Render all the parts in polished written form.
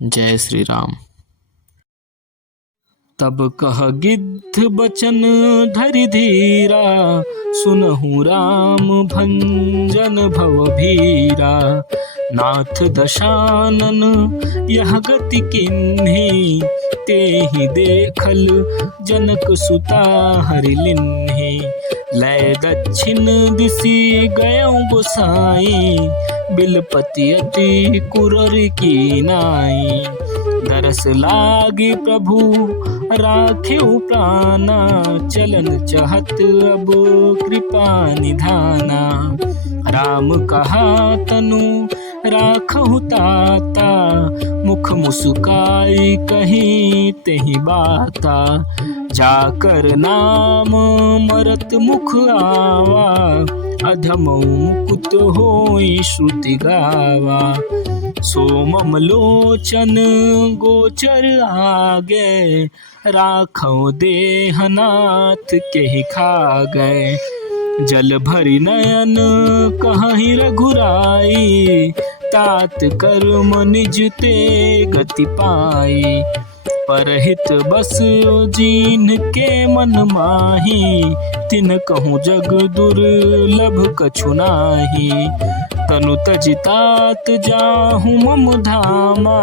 जय श्री राम। तब कह गिद्ध बचन धरि धीरा, सुनहु राम भंजन भव भीरा। नाथ दशानन यह गति किन्ही, तेहि देखल जनक सुता हरि लिन्ही। लय दक्षिण दिशि गयऊँ गोसाई, बिलपति अति कुरर कीनाई। दरस लागी प्रभु राखेउ प्राणा, चलन चहत अब कृपा निधाना। राम कहा तनु राखहु ताता, मुख मुस्काई कहीं तेहि बाता। जाकर नाम मरत मुख आवा, अधमौ मुकुत होई श्रुति गावा। सोमम लोचन गोचर आगे, राखौ देहनाथ केहि खागे। जल भरि नयन कहहि रघुराई, तात कर्म निज ते गति पाई। परहित बस जीन के मन माही, तिन कहूँ जग दुर्लभ कछु नाही। तनु तजि तात जाहु मम धामा,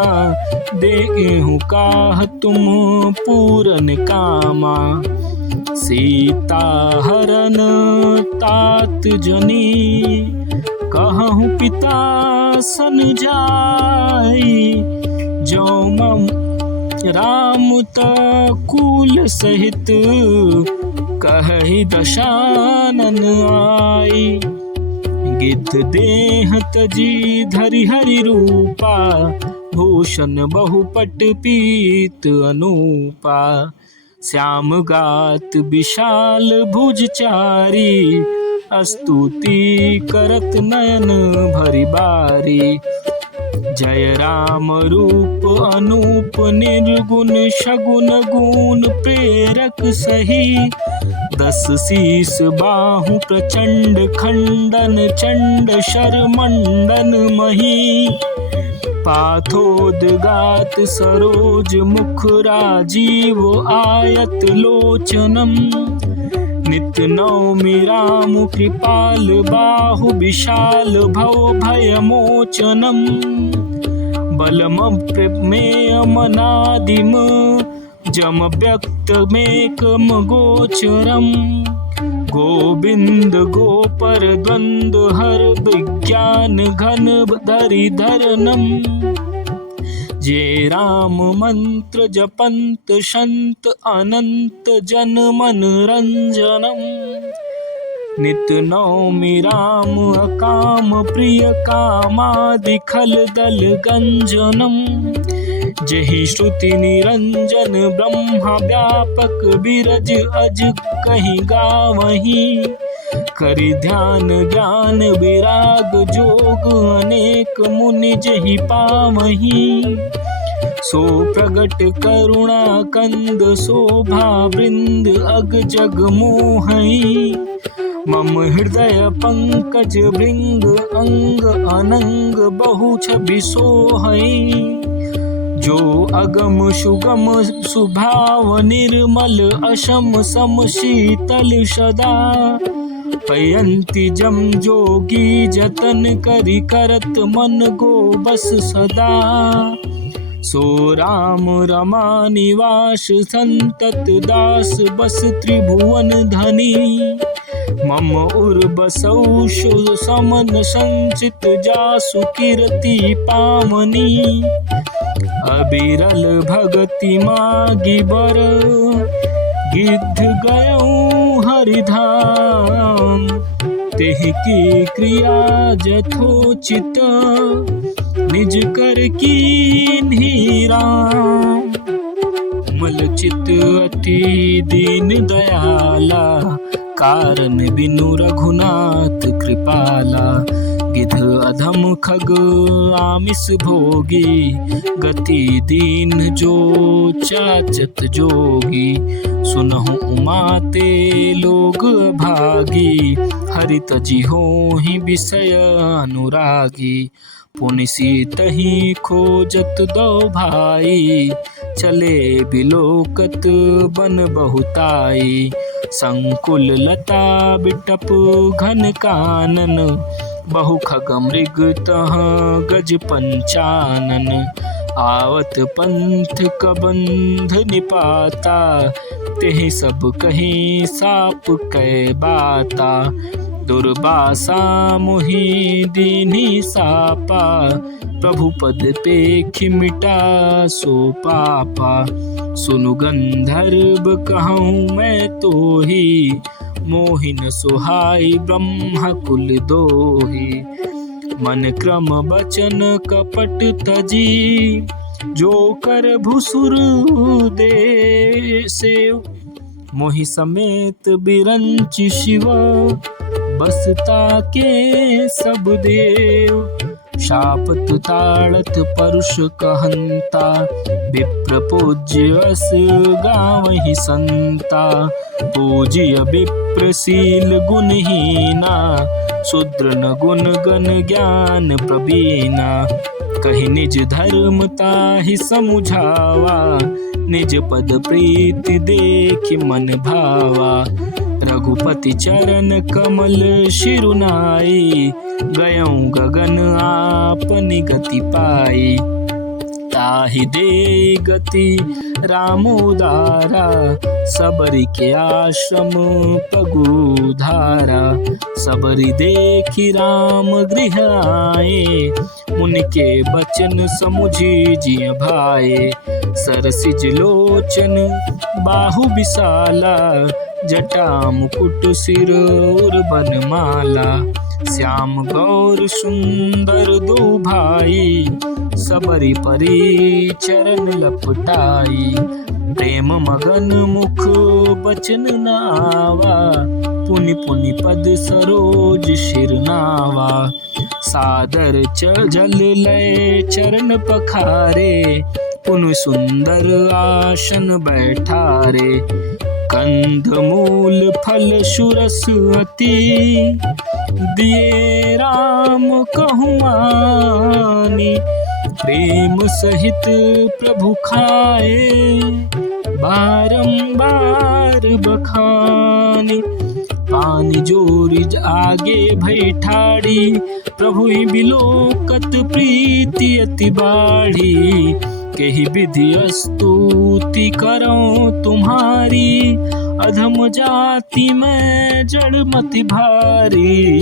देहु काह तुम पूरन कामा। सीता हरन तात जनी, कहूँ पिता सन जाई। जो मम राम तकुल सहित, कहहि दशानन आई। गिद्ध देह तजी धरि हरि रूपा, भूषण बहुपट पीत अनूपा। श्याम गात विशाल भुज चारी, स्तुति करत नयन भरि बारी। जय राम रूप अनूप निर्गुण, शगुन गुण प्रेरक सही। 10 शीस बाहु प्रचंड, खंडन चंड शर मंडन मही। पाथोदगात सरोज मुख, राजीव आयत लोचनम। नित्य नौमि राम कृपाल बाहु, विशाल भव भय मोचनम। बलम प्रमेयमनादिम, जम व्यक्त मेकम गोचरम। गोविंद गोपर द्वंद्व हर, विज्ञान घन धरि धरनम। जे राम मंत्र जपंत संत, अनंत जन मन रंजनम। नित नौमि राम अकाम प्रिय, कामादि खल दल गंजनम। जहि श्रुति निरंजन ब्रह्मा व्यापक, बिरज अज कहीं गावहीं। करि ध्यान ज्ञान विराग जोग, अनेक मुनि जहि पावहीं। सो प्रगट करुणा कंद, शोभा वृंद अग जग मोहई। मम हृदय पंकज भृंग, अंग अनंग बहु छवि सोहई। जो अगम सुगम सुभाव, निर्मल अशम सम शीतल सदा। पयंती जम जोगी, जतन करि करत मन गो बस सदा। सो राम रमा निवास, संतत दास बस त्रिभुवन धनी। मम उर बसौ समन संचित, जासु कीर्ति पामनी। अबिरल भगति मागी बर, गिद्ध गयऊँ हरिधाम। तेहि की क्रिया जथोचित, निज कर कीन्ही राम। मल चित अति दीन दयाला, कारण बिनु रघुनाथ कृपाला। गिद्ध अधम खग आमिष भोगी, गति दीन जो चाचत जोगी। सुनहु उमा ते लोग भागी, हरि तजि होहि विषय अनुरागी। पुनिसी तही खोजत दो भाई, चले बिलोकत बन बहुताई। संकुल लता बिटप घन कानन, बहु खग मृग तह गज पंचानन। आवत पंथ कबंध निपाता, तेहि सब कहीं साप कै बाता। दुर्बासा मुहि दीन्ही सापा, प्रभु पद पेखि मिटा सो पापा। सुनु गंधर्व कहूँ मैं तोहि, मोहिन सुहाई ब्रह्म कुल दोहि। मन क्रम बचन कपट तजी, जो कर भुसुर दे सेव। मोहि समेत बिरंचि शिव, बसता के सब देव। शापत ताड़त परुष कहंता, विप्र पूज्य अस गावहि संता। पूज्य विप्रशील गुणहीना, शूद्र न गुण गण ज्ञान प्रवीणा। कहि निज धर्म ताहि समुझावा, निज पद प्रीति देखि मन भावा। रघुपति चरण कमल शिरुनाई, गयऊँ गगन आपनि गति पाई। ताहि दे गति राम उदारा, सबरि के आश्रम पगुधारा। सबरि देखि राम गृह आए, मुनि के बचन समुझि जिय भाए। सरसिज लोचन बाहु विशाला, जटा मुकुट सिर उर बनमाला। श्याम गौर सुंदर दो भाई, सबरि परि चरण लपटाई। प्रेम मगन मुख बचन नावा, पुनि पुनि पद सरोज शिर नावा। सादर जल लय चरण पखारे, पुनि सुंदर आसन बैठारे। कंद मूल फल सुरस अति, दिए राम कहूँ आनी। प्रेम सहित प्रभु खाए, बारंबार बखानी। पानी जोरी आगे भई ठाड़ी, प्रभु बिलोकत प्रीति अति बाढ़ी। केहि विधि स्तुति करो तुम्हारी, अधम जाति में जड़ मति भारी।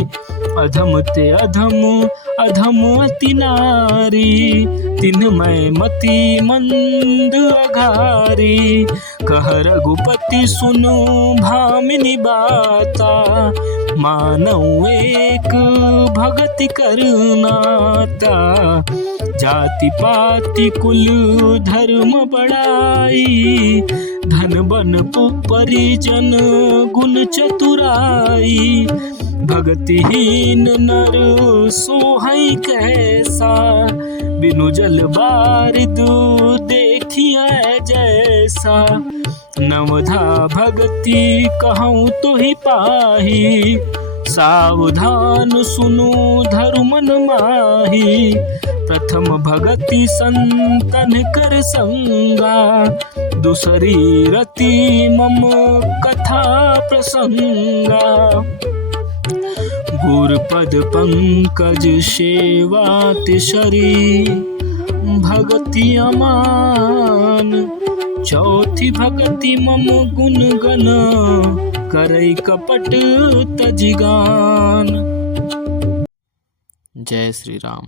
अधम ते अधम अधम अति नारी, तिन मैं मति मंद अघारी। कह रघुपति सुनो भामिनी बाता, मानऊ एक भगति करनाता। जाति पाति कुल धर्म बढ़ाई, धन बन परिजन गुण चतुराई। भगतिहीन नर सोहई कैसा, बिनु जल बारिद देखिए जैसा। नवधा भगति कहूँ तो ही पाही, सावधान सुनो धर्मन माही। प्रथम भगति संतन कर संगा, दूसरी रति मम कथा प्रसंगा। गुरपद पंकज सेवा तिसरी, भगति अमान। चौथी भगति मम गुण गण, करई कपट तजिगान। जय श्री राम।